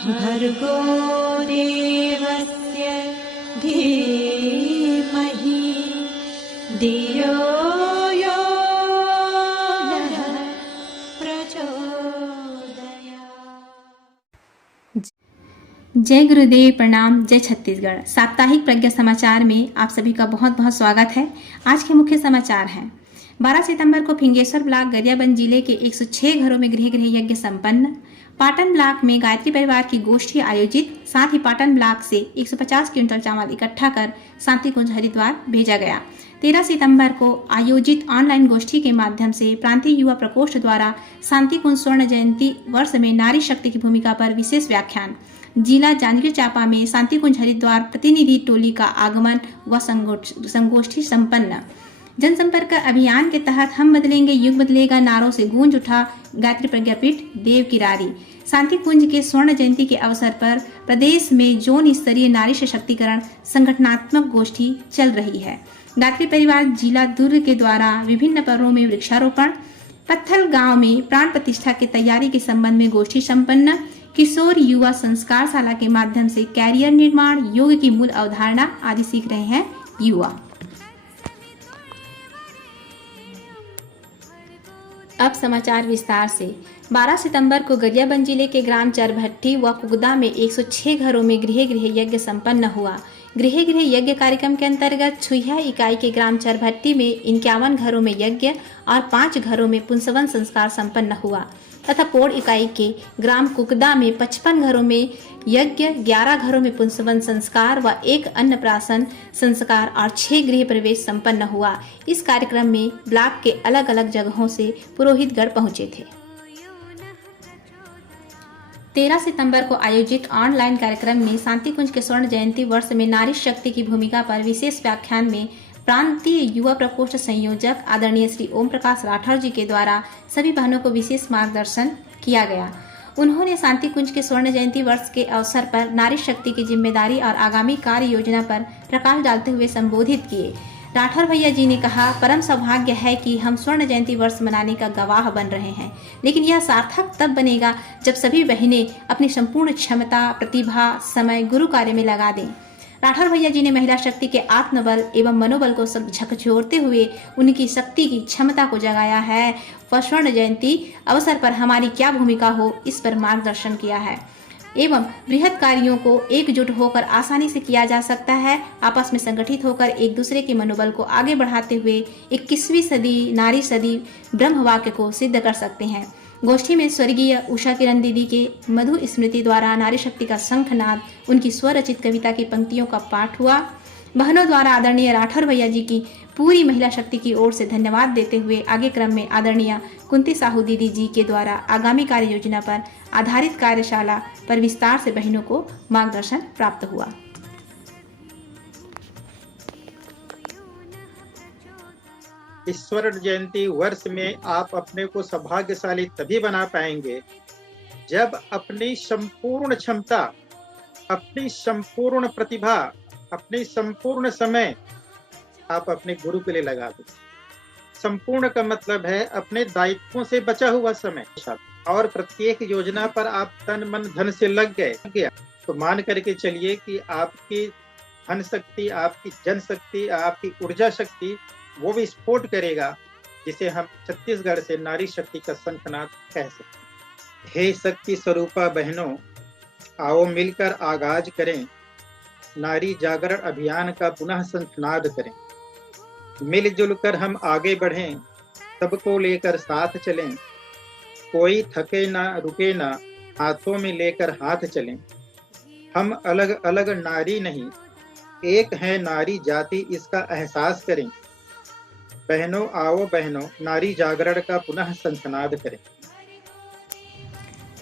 भर्गो देवस्य धीमहि धियो यो नः प्रचोदयात्। जय गुरुदेव, प्रणाम। जय छत्तीसगढ़। साप्ताहिक प्रज्ञा समाचार में आप सभी का बहुत बहुत स्वागत है। आज के मुख्य समाचार हैं। 12 सितंबर को फिंगेश्वर ब्लॉक गरियाबंद जिले के 106 घरों में गृह यज्ञ संपन्न। पाटन ब्लॉक में गायत्री परिवार की गोष्ठी आयोजित। साथ ही पाटन ब्लॉक से 150 क्विंटल चावल इकट्ठा कर शांति कुंज हरिद्वार भेजा गया। 13 सितंबर को आयोजित ऑनलाइन गोष्ठी के माध्यम से प्रांतीय युवा प्रकोष्ठ द्वारा शांति कुंज स्वर्ण जयंती वर्ष में नारी शक्ति की भूमिका पर विशेष व्याख्यान। जिला जांजगीर चांपा में शांति कुंज हरिद्वार प्रतिनिधि टोली का आगमन व संगोष्ठी संपन्न। जनसंपर्क अभियान के तहत हम बदलेंगे युग बदलेगा नारों से गूंज उठा गायत्री प्रज्ञापीठ देव की रारी। शांति कुंज के स्वर्ण जयंती के अवसर पर प्रदेश में जोन स्तरीय नारी सशक्तिकरण संगठनात्मक गोष्ठी चल रही है। गायत्री परिवार जिला दुर्ग के द्वारा विभिन्न पर्वों में वृक्षारोपण। पत्थल गांव में प्राण प्रतिष्ठा की तैयारी के संबंध में गोष्ठी संपन्न। किशोर युवा संस्कार शाला के माध्यम से कैरियर निर्माण, योग की मूल अवधारणा आदि सीख रहे हैं युवा। अब समाचार विस्तार से। 12 सितंबर को गरियाबंद जिले के ग्राम चरभट्टी व कुगदा में 106 घरों में गृह यज्ञ संपन्न हुआ। गृह यज्ञ कार्यक्रम के अंतर्गत छुहिया इकाई के ग्राम चरभट्टी में 51 घरों में यज्ञ और 5 घरों में पुंसवन संस्कार संपन्न हुआ तथा पोड़ इकाई के ग्राम कुगदा में 55 घरों में यज्ञ, 11 घरों में पुंसवन संस्कार व 1 अन्नप्राशन संस्कार और 6 गृह प्रवेश संपन्न हुआ। इस कार्यक्रम में ब्लॉक के अलग अलग जगहों से पुरोहितगण पहुंचे थे। 13 सितंबर को आयोजित ऑनलाइन कार्यक्रम में शांति कुंज के स्वर्ण जयंती वर्ष में नारी शक्ति की भूमिका पर विशेष व्याख्यान में प्रांतीय युवा प्रकोष्ठ संयोजक आदरणीय श्री ओम प्रकाश राठौर जी के द्वारा सभी बहनों को विशेष मार्गदर्शन किया गया। उन्होंने शांति कुंज के स्वर्ण जयंती वर्ष के अवसर पर नारी शक्ति की जिम्मेदारी और आगामी कार्य योजना पर प्रकाश डालते हुए संबोधित किए। राठौर भैया जी ने कहा, परम सौभाग्य है कि हम स्वर्ण जयंती वर्ष मनाने का गवाह बन रहे हैं, लेकिन यह सार्थक तब बनेगा जब सभी बहनें अपनी संपूर्ण क्षमता, प्रतिभा, समय गुरु कार्य में लगा दें। राठौर भैया जी ने महिला शक्ति के आत्मबल एवं मनोबल को झकझोरते हुए उनकी शक्ति की क्षमता को जगाया है व स्वर्ण जयंती अवसर पर हमारी क्या भूमिका हो इस पर मार्गदर्शन किया है एवं बृहद कार्यों को एकजुट होकर आसानी से किया जा सकता है। आपस में संगठित होकर एक दूसरे के मनोबल को आगे बढ़ाते हुए 21वीं सदी नारी सदी ब्रह्म वाक्य को सिद्ध कर सकते हैं। गोष्ठी में स्वर्गीय उषा किरण दीदी के मधु स्मृति द्वारा नारी शक्ति का शंखनाद, उनकी स्वरचित कविता की पंक्तियों का पाठ हुआ। बहनों द्वारा आदरणीय राठौर भैया जी की पूरी महिला शक्ति की ओर से धन्यवाद देते हुए आगे क्रम में आदरणीय कुंती साहू दीदी जी के द्वारा आगामी कार्य योजना पर आधारित कार्यशाला पर विस्तार से बहनों को मार्गदर्शन प्राप्त हुआ। इस स्वर्ण जयंती वर्ष में आप अपने को सौभाग्यशाली तभी बना पाएंगे जब अपनी संपूर्ण क्षमता, अपनी संपूर्ण प्रतिभा, अपनी संपूर्ण समय आप अपने गुरु के लिए लगा दो। संपूर्ण का मतलब है अपने दायित्वों से बचा हुआ समय और प्रत्येक योजना पर आप तन मन धन से लग गया तो मान करके चलिए कि आपकी धन शक्ति, आपकी जनशक्ति, आपकी ऊर्जा शक्ति वो भी स्फोट करेगा, जिसे हम छत्तीसगढ़ से नारी शक्ति का शंखनाद कह सकते हैं। हे शक्ति स्वरूपा बहनों, आओ मिलकर आगाज करें, नारी जागरण अभियान का पुनः शंखनाद करें। मिलजुल कर हम आगे बढ़ें, सबको लेकर साथ चलें, कोई थके ना रुके ना, हाथों में लेकर हाथ चलें। हम अलग अलग नारी नहीं, एक है नारी जाति, इसका एहसास करें। बहनों आओ बहनों, नारी जागरण का पुनः शंखनाद करें।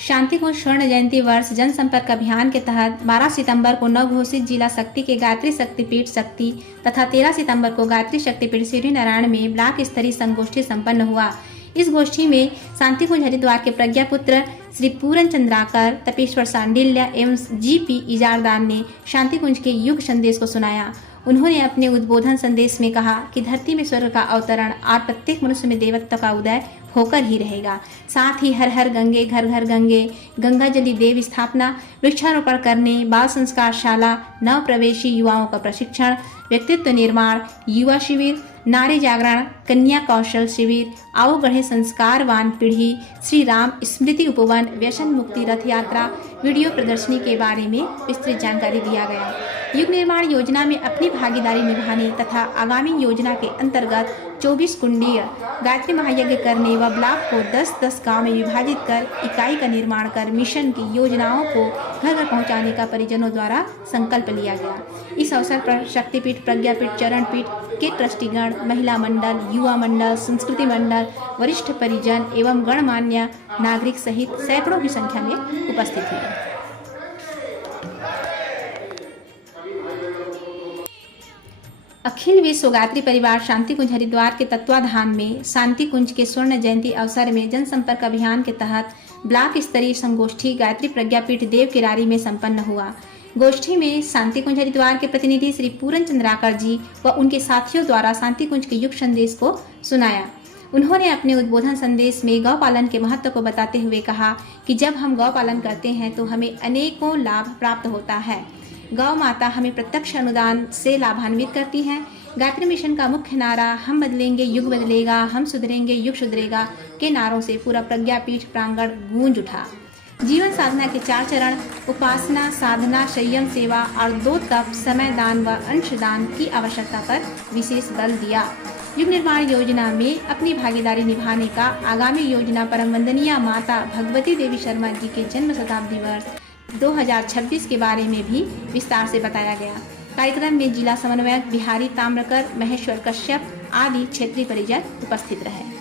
शांति कुंज स्वर्ण जयंती वर्ष जनसंपर्क अभियान के तहत 12 सितंबर को नवघोषित जिला शक्ति के गायत्री शक्तिपीठ शक्ति तथा 13 सितंबर को गायत्री शक्तिपीठ श्री नारायण में ब्लॉक स्तरीय संगोष्ठी संपन्न हुआ। इस गोष्ठी में शांति कुंज हरिद्वार के प्रज्ञापुत्र श्री पूरन चंद्राकर, तपेश्वर सांडिल्य एवं GP इजारदार ने शांति कुंज के युग संदेश को सुनाया। उन्होंने अपने उद्बोधन संदेश में कहा कि धरती में स्वर्ग का अवतरण और प्रत्येक मनुष्य में देवत्व का उदय होकर ही रहेगा। साथ ही हर हर गंगे, घर घर गंगे, गंगा जली देव स्थापना, वृक्षारोपण करने, बाल संस्कार शाला, नव प्रवेशी युवाओं का प्रशिक्षण, व्यक्तित्व निर्माण, युवा शिविर, नारी जागरण, कन्या कौशल शिविर, आओ गढ़े संस्कारवान पीढ़ी, श्री राम स्मृति उपवन, व्यसन मुक्ति रथ यात्रा, वीडियो प्रदर्शनी के बारे में विस्तृत जानकारी दिया गया। युग निर्माण योजना में अपनी भागीदारी निभाने तथा आगामी योजना के अंतर्गत 24 कुंडीय गायत्री महायज्ञ करने व ब्लॉक को 10-10 गांव में विभाजित कर इकाई का निर्माण कर मिशन की योजनाओं को घर घर पहुंचाने का परिजनों द्वारा संकल्प लिया गया। इस अवसर पर शक्तिपीठ, प्रज्ञापीठ, चरणपीठ के ट्रस्टीगण, महिला मंडल, युवा मंडल, संस्कृति मंडल, वरिष्ठ परिजन एवं गणमान्य नागरिक सहित सैकड़ों की संख्या में उपस्थित हुए। अखिल विश्व गायत्री परिवार शांति कुंज हरिद्वार के तत्वाधान में शांति कुंज के स्वर्ण जयंती अवसर में जनसंपर्क अभियान के तहत ब्लॉक स्तरीय संगोष्ठी गायत्री प्रज्ञापीठ देव किरारी में संपन्न हुआ। गोष्ठी में शांति कुंज हरिद्वार के प्रतिनिधि श्री पूरन चंद्राकर जी व उनके साथियों द्वारा शांति कुंज के युग संदेश को सुनाया। उन्होंने अपने उद्बोधन संदेश में गौ पालन के महत्व को बताते हुए कहा कि जब हम गौ पालन करते हैं तो हमें अनेकों लाभ प्राप्त होता है। गौ माता हमें प्रत्यक्ष अनुदान से लाभान्वित करती हैं। गायत्री मिशन का मुख्य नारा हम बदलेंगे युग बदलेगा, हम सुधरेंगे युग सुधरेगा के नारों से पूरा प्रज्ञापीठ प्रांगण गूंज उठा। जीवन साधना के 4 चरण उपासना, साधना, संयम, सेवा और 2 तप, समय दान व अंशदान की आवश्यकता पर विशेष बल दिया। युग निर्माण योजना में अपनी भागीदारी निभाने का आगामी योजना परम वंदनीय माता भगवती देवी शर्मा जी के जन्म शताब्दी वर्ष 2026 के बारे में भी विस्तार से बताया गया। कार्यक्रम में जिला समन्वयक बिहारी ताम्रकर, महेश्वर कश्यप आदि क्षेत्रीय परिजन उपस्थित रहे।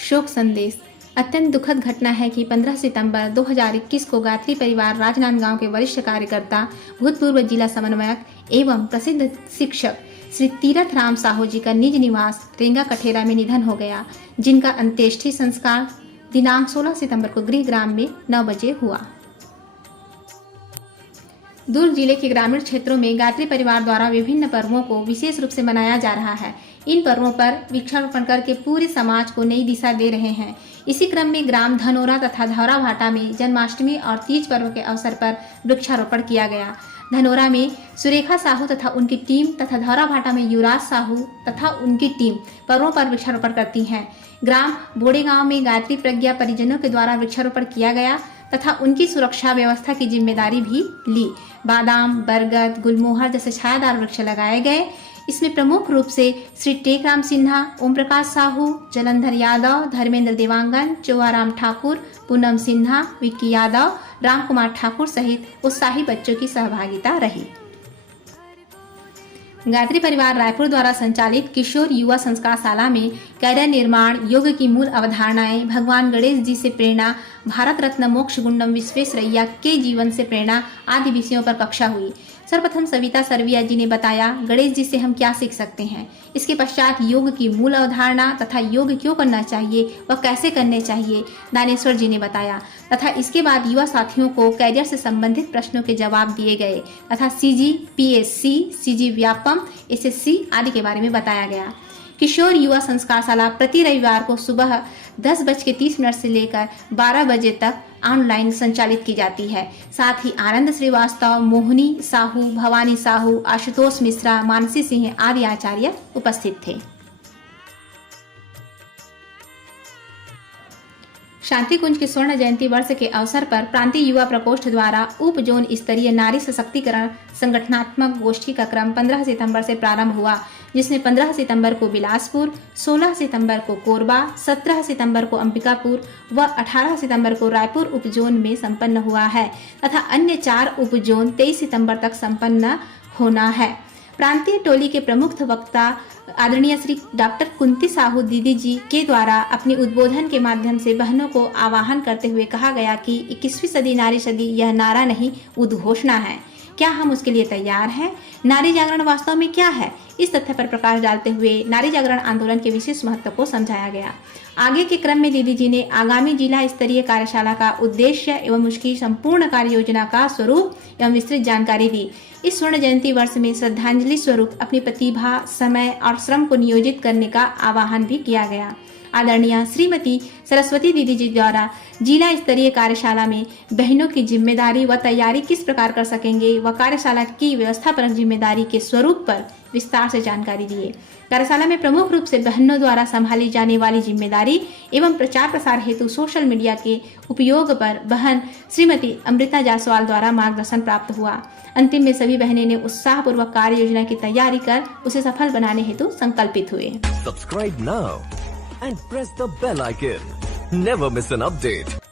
शोक संदेश। अत्यंत दुखद घटना है कि 15 सितंबर 2021 को गायत्री परिवार राजनांदगांव के वरिष्ठ कार्यकर्ता, भूतपूर्व जिला समन्वयक एवं प्रसिद्ध शिक्षक श्री तीरथ राम साहू जी का निज निवास रेंगा कठेरा में निधन हो गया, जिनका अंत्येष्टि संस्कार दिनांक 16 सितंबर को गृहग्राम में 9 बजे हुआ। दुर्ग जिले के ग्रामीण क्षेत्रों में गायत्री परिवार द्वारा विभिन्न पर्वों को विशेष रूप से मनाया जा रहा है। इन पर्वों पर वृक्षारोपण करके पूरे समाज को नई दिशा दे रहे हैं। इसी क्रम में ग्राम धनोरा तथा धौरा भाटा में जन्माष्टमी और तीज पर्व के अवसर पर वृक्षारोपण किया गया। धनोरा में सुरेखा साहू तथा उनकी टीम तथा धौरा भाटा में युवराज साहू तथा उनकी टीम पर्वों पर वृक्षारोपण करती हैं। ग्राम बोड़े गांव में गायत्री प्रज्ञा परिजनों के द्वारा वृक्षारोपण किया गया तथा उनकी सुरक्षा व्यवस्था की जिम्मेदारी भी ली। बादाम, बरगद, गुलमोहर जैसे छायादार वृक्ष लगाए गए। इसमें प्रमुख रूप से श्री टेकराम सिन्हा, ओम प्रकाश साहू, जलंधर यादव, धर्मेंद्र देवांगन, चौहाराम ठाकुर, पूनम सिन्हा, विक्की यादव, राम कुमार ठाकुर सहित उत्साही बच्चों की सहभागिता रही। गायत्री परिवार रायपुर द्वारा संचालित किशोर युवा संस्कार शाला में कैरियर निर्माण, योग की मूल अवधारणाएं, भगवान गणेश जी से प्रेरणा, भारत रत्न मोक्ष गुंडम विश्वेश्वरैया के जीवन से प्रेरणा आदि विषयों पर कक्षा हुई। सर्वप्रथम सविता सरविया जी ने बताया गणेश जी से हम क्या सीख सकते हैं। इसके पश्चात योग की मूल अवधारणा तथा योग क्यों करना चाहिए व कैसे करने चाहिए दानेश्वर जी ने बताया तथा इसके बाद युवा साथियों को कैरियर से संबंधित प्रश्नों के जवाब दिए गए तथा CG, PSC, CG Vyapam, SSC आदि के बारे में बताया गया। किशोर युवा संस्कार शाला प्रति रविवार को सुबह 10:30 से लेकर 12 बजे तक ऑनलाइन संचालित की जाती है। साथ ही आनंद श्रीवास्तव, मोहनी साहू, भवानी साहू, आशुतोष मिश्रा, मानसी सिंह आदि आचार्य उपस्थित थे। शांति कुंज के स्वर्ण जयंती वर्ष के अवसर पर प्रांतीय युवा प्रकोष्ठ द्वारा उप जोन स्तरीय नारी सशक्तिकरण संगठनात्मक गोष्ठी का क्रम 15 सितंबर से प्रारंभ हुआ, जिसमें 15 सितंबर को बिलासपुर, 16 सितंबर को कोरबा, 17 सितंबर को अंबिकापुर व 18 सितंबर को रायपुर उप जोन में संपन्न हुआ है तथा अन्य 4 उप जोन 23 सितंबर तक संपन्न होना है। प्रांतीय टोली के प्रमुख वक्ता आदरणीय श्री डॉक्टर कुंती साहू दीदी जी के द्वारा अपने उद्बोधन के माध्यम से बहनों को आह्वान करते हुए कहा गया कि 21वीं सदी नारी सदी यह नारा नहीं, उद्घोषणा है। क्या हम उसके लिए तैयार हैं? नारी जागरण वास्तव में क्या है? इस तथ्य पर प्रकाश डालते हुए नारी जागरण आंदोलन के विशेष महत्व को समझाया गया। आगे के क्रम में दीदी जी ने आगामी जिला स्तरीय कार्यशाला का उद्देश्य एवं उसकी संपूर्ण कार्य योजना का स्वरूप एवं विस्तृत जानकारी दी। इस स्वर्ण जयंती वर्ष में श्रद्धांजलि स्वरूप अपनी प्रतिभा, समय और श्रम को नियोजित करने का आह्वान भी किया गया। आदरणीय श्रीमती सरस्वती दीदी जी द्वारा जिला स्तरीय कार्यशाला में बहनों की जिम्मेदारी व तैयारी किस प्रकार कर सकेंगे व कार्यशाला की व्यवस्थापक जिम्मेदारी के स्वरूप पर विस्तार से जानकारी दिए। कार्यशाला में प्रमुख रूप से बहनों द्वारा संभाली जाने वाली जिम्मेदारी एवं प्रचार प्रसार हेतु सोशल मीडिया के उपयोग पर बहन श्रीमती अमृता जायसवाल द्वारा मार्गदर्शन प्राप्त हुआ। अंतिम में सभी बहनें ने उत्साहपूर्वक कार्य योजना की तैयारी कर उसे सफल बनाने हेतु संकल्पित हुए। Subscribe now and press the bell icon. Never miss an update.